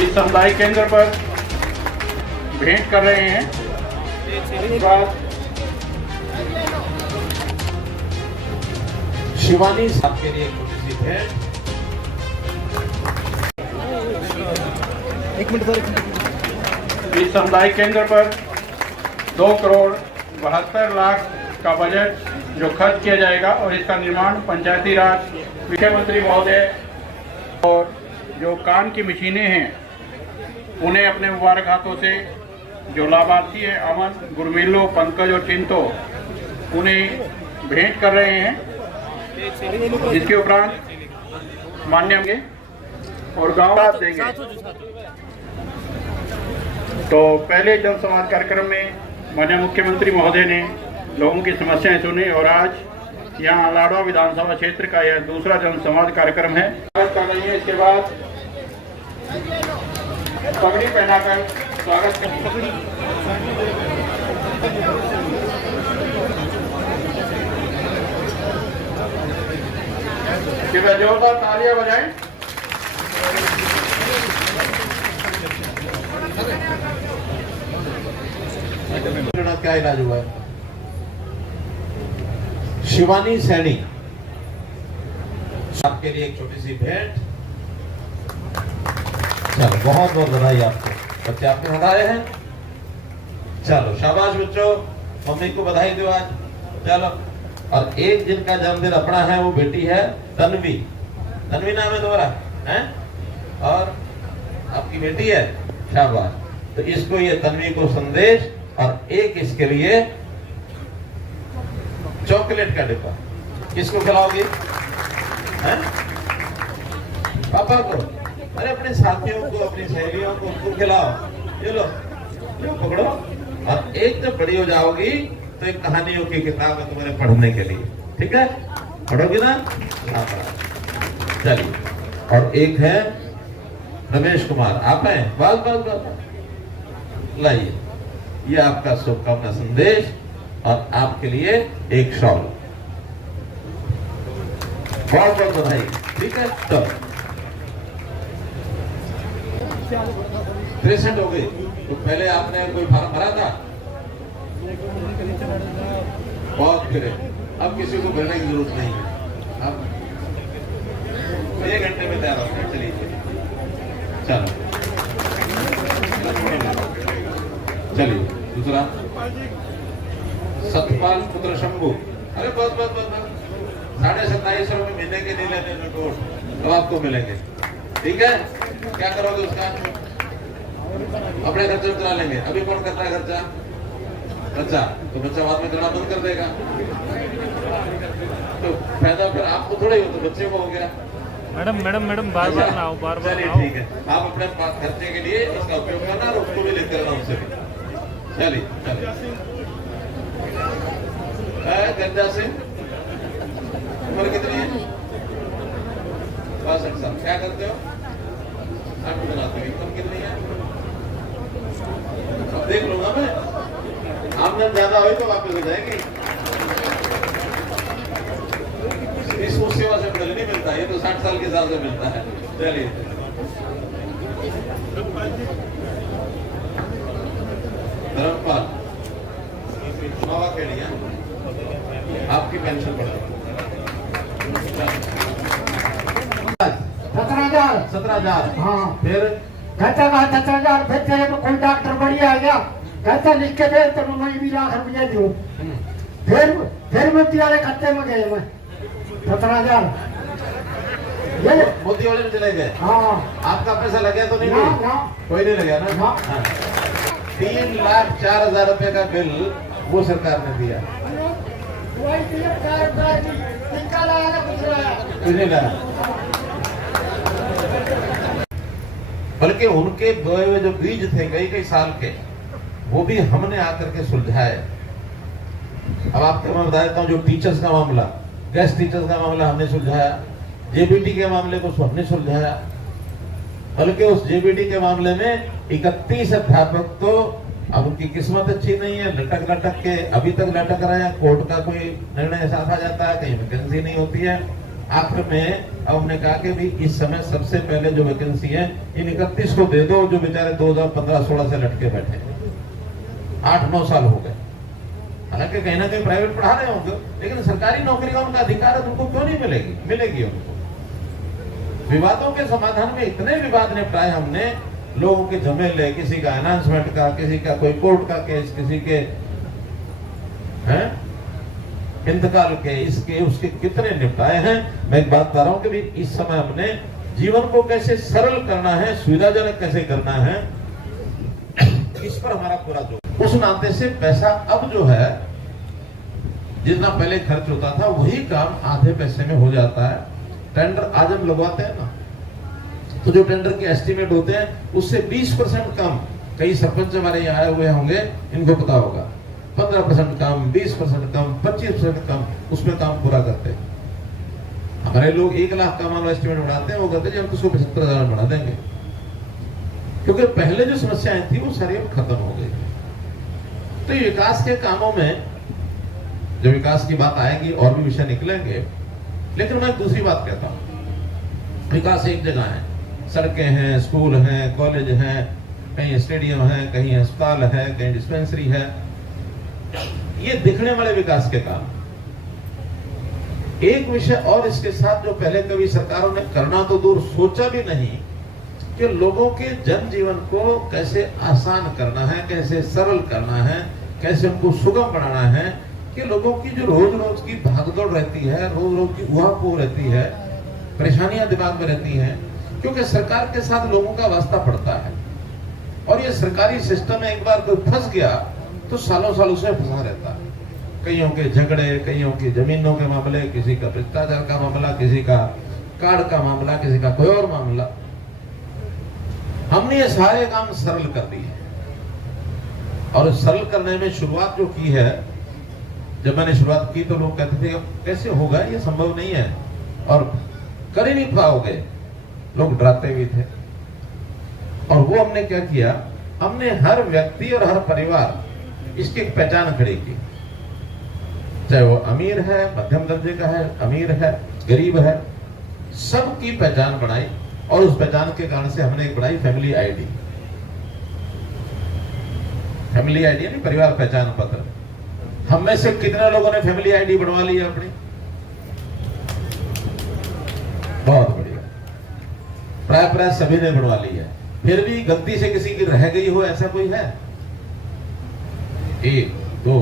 इस सामुदायिक केंद्र पर भेंट कर रहे हैं। इस बात शिवानी साहब के लिए छोटी सी भेंट। इस सामुदायिक केंद्र पर 2,72,00,000 का बजट जो खर्च किया जाएगा और इसका निर्माण पंचायती राज मुख्यमंत्री महोदय और जो काम की मशीनें हैं उन्हें अपने मुबारक हाथों से जो लाभार्थी है अमन, गुरमिलो, पंकज और चिंतो उन्हें भेंट कर रहे हैं। जिसके उपरांत मान्य होंगे और गाँव देंगे। तो पहले जनसंवाद कार्यक्रम में माननीय मुख्यमंत्री महोदय ने लोगों की समस्याएं सुनी और आज यहाँ लाडवा विधानसभा क्षेत्र का यह दूसरा जनसंवाद कार्यक्रम है। स्वागत कर रही है। इसके बाद पगड़ी पहनाकर स्वागत कर जोरदार तालियां बजाएं। क्या इलाज हुआ है? शिवानी सैनी आपके लिए एक छोटी सी भेंट। चलो, बहुत बहुत बधाई आपको। बच्चे आपके हटाए हैं। चलो शाबाश बच्चों, मम्मी को बधाई दो आज। चलो, और एक जिनका जन्मदिन अपना है वो बेटी है तन्वी। तन्वी नाम है तुम्हारा है और आपकी बेटी है। शाबाश। तो इसको ये तन्वी को संदेश और एक इसके लिए चॉकलेट का डिब्बा। किसको खिलाओगी? हैं? पापा को। अरे अपने साथियों को, अपनी सहेलियों को उनको खिलाओ। ये लो, ये पकड़ो। और एक जब बड़ी हो जाओगी तो एक कहानियों की किताब है तुम्हारे पढ़ने के लिए। ठीक है, पढ़ोगी ना? चलिए। और एक है रमेश कुमार, आप हैं? बस बस बस, लाइए, ये आपका शुभकामना संदेश और आपके लिए एक शॉल। बहुत बहुत बधाई। ठीक है, तो 63 हो गई। तो पहले आपने कोई फॉर्म भरा था? बहुत फिरे। अब किसी को भरने की जरूरत नहीं है। अब 1 घंटे में तैयार होते हैं। चलिए चलो, चलिए दूसरा सतपाल पुत्र शंभू। अरे बहुत बहुत बहुत 27,500 रुपये महीने के नहीं लेने रिपोर्ट अब आपको मिलेंगे। ठीक है, क्या करोगे उसका? अपने खर्चे चला लेंगे। अभी कौन करता है खर्चा? बच्चा। तो बच्चा बाद में करना बंद कर देगा तो फायदा फिर आपको थोड़ा ही हो, तो बच्चे को हो गया। मैडम बार बार ना आओ, बार बार चलिए ठीक है, आप अपने खर्चे के लिए इसका उपयोग करना और उसको भी लेकर आना उनसे भी। चलिए चलिए। गंजा सिंह, उम्र कितनी है? 62 साल। क्या करते हो? आप बनाते हो। इनकम कितनी है? अब देख लूंगा मैं, आमदन ज्यादा हुई तो वापस हो जाएगी। इसको सेवा से बदल नहीं मिलता, ये तो 60 साल के हिसाब से मिलता है। चलिए, धर्मपाल मावा के लिए आपकी पेंशन बढ़ेगी 17,000। हाँ, फिर कहता कहा 17,000। फिर तेरे को कोई डॉक्टर बढ़िया आ गया, कहता लिख के दे तो मैं भी लाख रुपया दूं। फिर मोती वाले खाते में गए मैं 17,000। ये मोती वाले में चले गए। हाँ, आपका पैसा लगे तो नहीं? ना, कोई नहीं लगा ना? हाँ। 3,04,000 रुपए का बिल वो सरकार ने दिया। कुछ नहीं लाया। बल्कि उनके बोए हुए जो बीज थे कई साल के, वो भी हमने आकर के सुलझाए। अब आपको मैं बता देता हूँ, जो टीचर्स का मामला, गेस्ट टीचर्स का मामला हमने सुलझाया। जेबीटी के मामले को हमने सुलझाया। बल्कि उस जेबीटी के मामले में 31 अध्यापक तो अब उनकी किस्मत अच्छी नहीं है, लटक के अभी तक लटक रहे हैं। कोर्ट का कोई निर्णय साथ आ जाता है, कहीं वैकेंसी नहीं होती है, आखिर में अब हमने कहा कि भी इस समय सबसे पहले जो वैकेंसी है इन 31 को दे दो, जो बेचारे 2015-16 से लटके बैठे हैं। 8-9 साल हो गए। हालांकि कहीं ना कहीं प्राइवेट पढ़ा रहे होंगे, लेकिन सरकारी नौकरी का उनका अधिकार है, उनको क्यों नहीं मिलेगी? मिलेगी उनको। विवादों के समाधान में इतने विवाद निपटाए हमने, लोगों के झमेले, किसी का अनाउंसमेंट का, किसी का कोई कोर्ट का केस, किसी के इंतकाल के, इसके उसके कितने निपटाए हैं। मैं एक बात बता रहा हूं कि भी इस समय हमने जीवन को कैसे सरल करना है, सुविधाजनक कैसे करना है, इस पर हमारा पूरा जोर। उस नाते से पैसा अब जो है, जितना पहले खर्च होता था वही काम आधे पैसे में हो जाता है। टेंडर आज हम लगवाते हैं ना, तो जो टेंडर के एस्टीमेट होते हैं उससे 20% कम, कई सरपंच हमारे यहाँ आए हुए होंगे, इनको पता होगा, 15% कम, 20% कम, 25% कम, उसमें काम पूरा करते हैं। हमारे लोग 1 लाख का मान लो एस्टीमेट बनाते हैं, वो कहते हैं हम उसको 75,000 बना देंगे, क्योंकि पहले जो समस्याएं थी वो सारी अब खत्म हो गई। तो ये विकास के कामों में जो विकास की बात आएगी और भी विषय निकलेंगे, लेकिन मैं दूसरी बात कहता हूं, विकास एक जगह है, सड़कें हैं, स्कूल हैं, कॉलेज हैं, कहीं स्टेडियम है, कहीं अस्पताल है, कहीं डिस्पेंसरी है, ये दिखने वाले विकास के काम। एक विषय और इसके साथ जो पहले कभी सरकारों ने करना तो दूर सोचा भी नहीं, कि लोगों के जनजीवन को कैसे आसान करना है, कैसे सरल करना है, कैसे उनको सुगम बनाना है, कि लोगों की जो रोज रोज की भागदौड़ रहती है, रोज रोज की उहापोह रहती है, परेशानियां दिमाग में रहती हैं, क्योंकि सरकार के साथ लोगों का वास्ता पड़ता है, और ये सरकारी सिस्टम में एक बार कोई फंस गया तो सालों साल उसमें फंसा रहता है। कईयों के झगड़े, कईयों की जमीनों के मामले, किसी का भ्रष्टाचार का मामला, किसी का कार्ड का मामला, किसी का कोई और मामला। हमने ये सारे काम सरल कर दिए, और सरल करने में शुरुआत जो की है, जब मैंने शुरुआत की तो लोग कहते थे कैसे होगा, ये संभव नहीं है, और कर ही नहीं पाओगे, लोग डराते भी थे। और वो हमने क्या किया, हमने हर व्यक्ति और हर परिवार इसकी एक पहचान खड़ी की, चाहे वो अमीर है, मध्यम दर्जे का है, अमीर है, गरीब है, सबकी पहचान बनाई, और उस पहचान के कारण से हमने एक बनाई फैमिली आईडी। फैमिली आईडी यानी परिवार पहचान पत्र। हम में से कितने लोगों ने फैमिली आईडी बनवा ली है अपनी? बहुत बढ़िया, प्राय सभी ने बनवा ली है। फिर भी गलती से किसी की रह गई हो, ऐसा कोई है? 1 2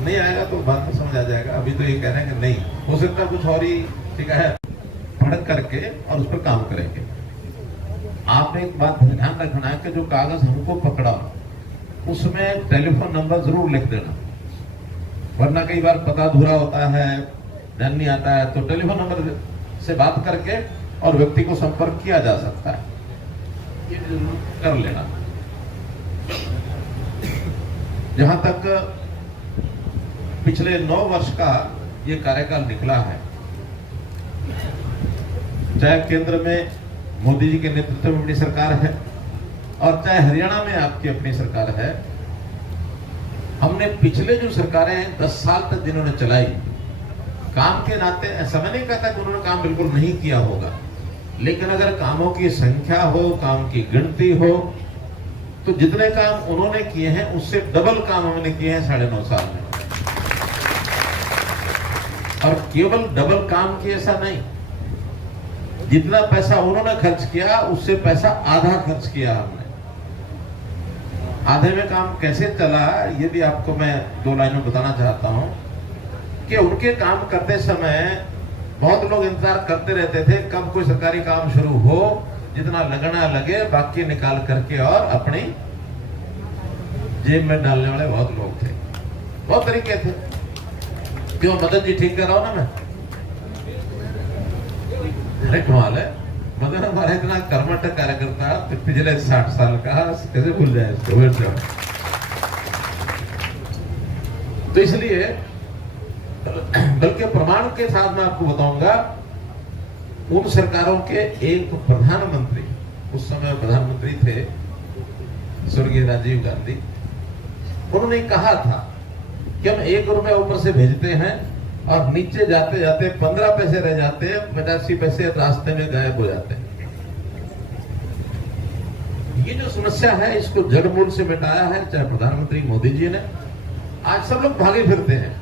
नहीं आएगा तो बात में समझ आ जाएगा। अभी तो ये कह रहे हैं कि नहीं हो सकता, कुछ और ही शिकायत पढ़ करके और उस पर काम करेंगे। आपने एक बात ध्यान रखना है कि जो कागज हमको पकड़ा उसमें टेलीफोन नंबर जरूर लिख देना, वरना कई बार पता अधूरा होता है, ध्यान नहीं आता है, तो टेलीफोन नंबर से बात करके और व्यक्ति को संपर्क किया जा सकता है, ये जरूर कर लेना। जहां तक पिछले 9 वर्ष का ये कार्यकाल निकला है, चाहे केंद्र में मोदी जी के नेतृत्व में अपनी सरकार है और चाहे हरियाणा में आपकी अपनी सरकार है, हमने पिछले जो सरकारें 10 साल तक जिन्होंने चलाई, काम के नाते ऐसा मैं नहीं कहता कि उन्होंने काम बिल्कुल नहीं किया होगा, लेकिन अगर कामों की संख्या हो, काम की गिनती हो, तो जितने काम उन्होंने किए हैं उससे डबल काम हमने किए हैं 9.5 साल में। और केवल डबल काम किए ऐसा नहीं, जितना पैसा उन्होंने खर्च किया उससे पैसा आधा खर्च किया हमने। आधे में काम कैसे चला ये भी आपको मैं 2 लाइनों बताना चाहता हूं कि उनके काम करते समय बहुत लोग इंतजार करते रहते थे कब कोई सरकारी काम शुरू हो, जितना लगना लगे बाकी निकाल करके और अपनी जेब में डालने वाले बहुत लोग थे, बहुत तरीके थे। क्यों मदन जी ठीक कर रहा हूं ना मैं? अरे कमाल है, मदन हमारा इतना कर्मठ कार्यकर्ता पिछले 60 साल का, कैसे भूल जाए इसको। तो इसलिए बल्कि प्रमाण के साथ मैं आपको बताऊंगा, उन सरकारों के एक प्रधानमंत्री, उस समय प्रधानमंत्री थे स्वर्गीय राजीव गांधी, उन्होंने कहा था कि हम 1 रुपया ऊपर से भेजते हैं और नीचे जाते जाते 15 पैसे रह जाते हैं, 85 पैसे रास्ते में गायब हो जाते हैं। ये जो समस्या है इसको जड़ मूल से मिटाया है चाहे प्रधानमंत्री मोदी जी ने। आज सब लोग भागे फिरते हैं,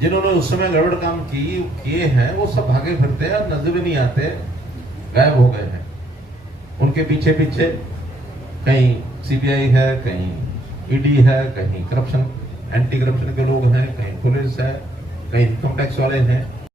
जिन्होंने उस समय गड़बड़ काम किए हैं वो सब भागे फिरते हैं, नजर भी नहीं आते, गायब हो गए हैं। उनके पीछे पीछे कहीं सीबीआई है, कहीं ईडी है, कहीं करप्शन एंटी करप्शन के लोग हैं, कहीं पुलिस है, कहीं इनकम टैक्स वाले हैं।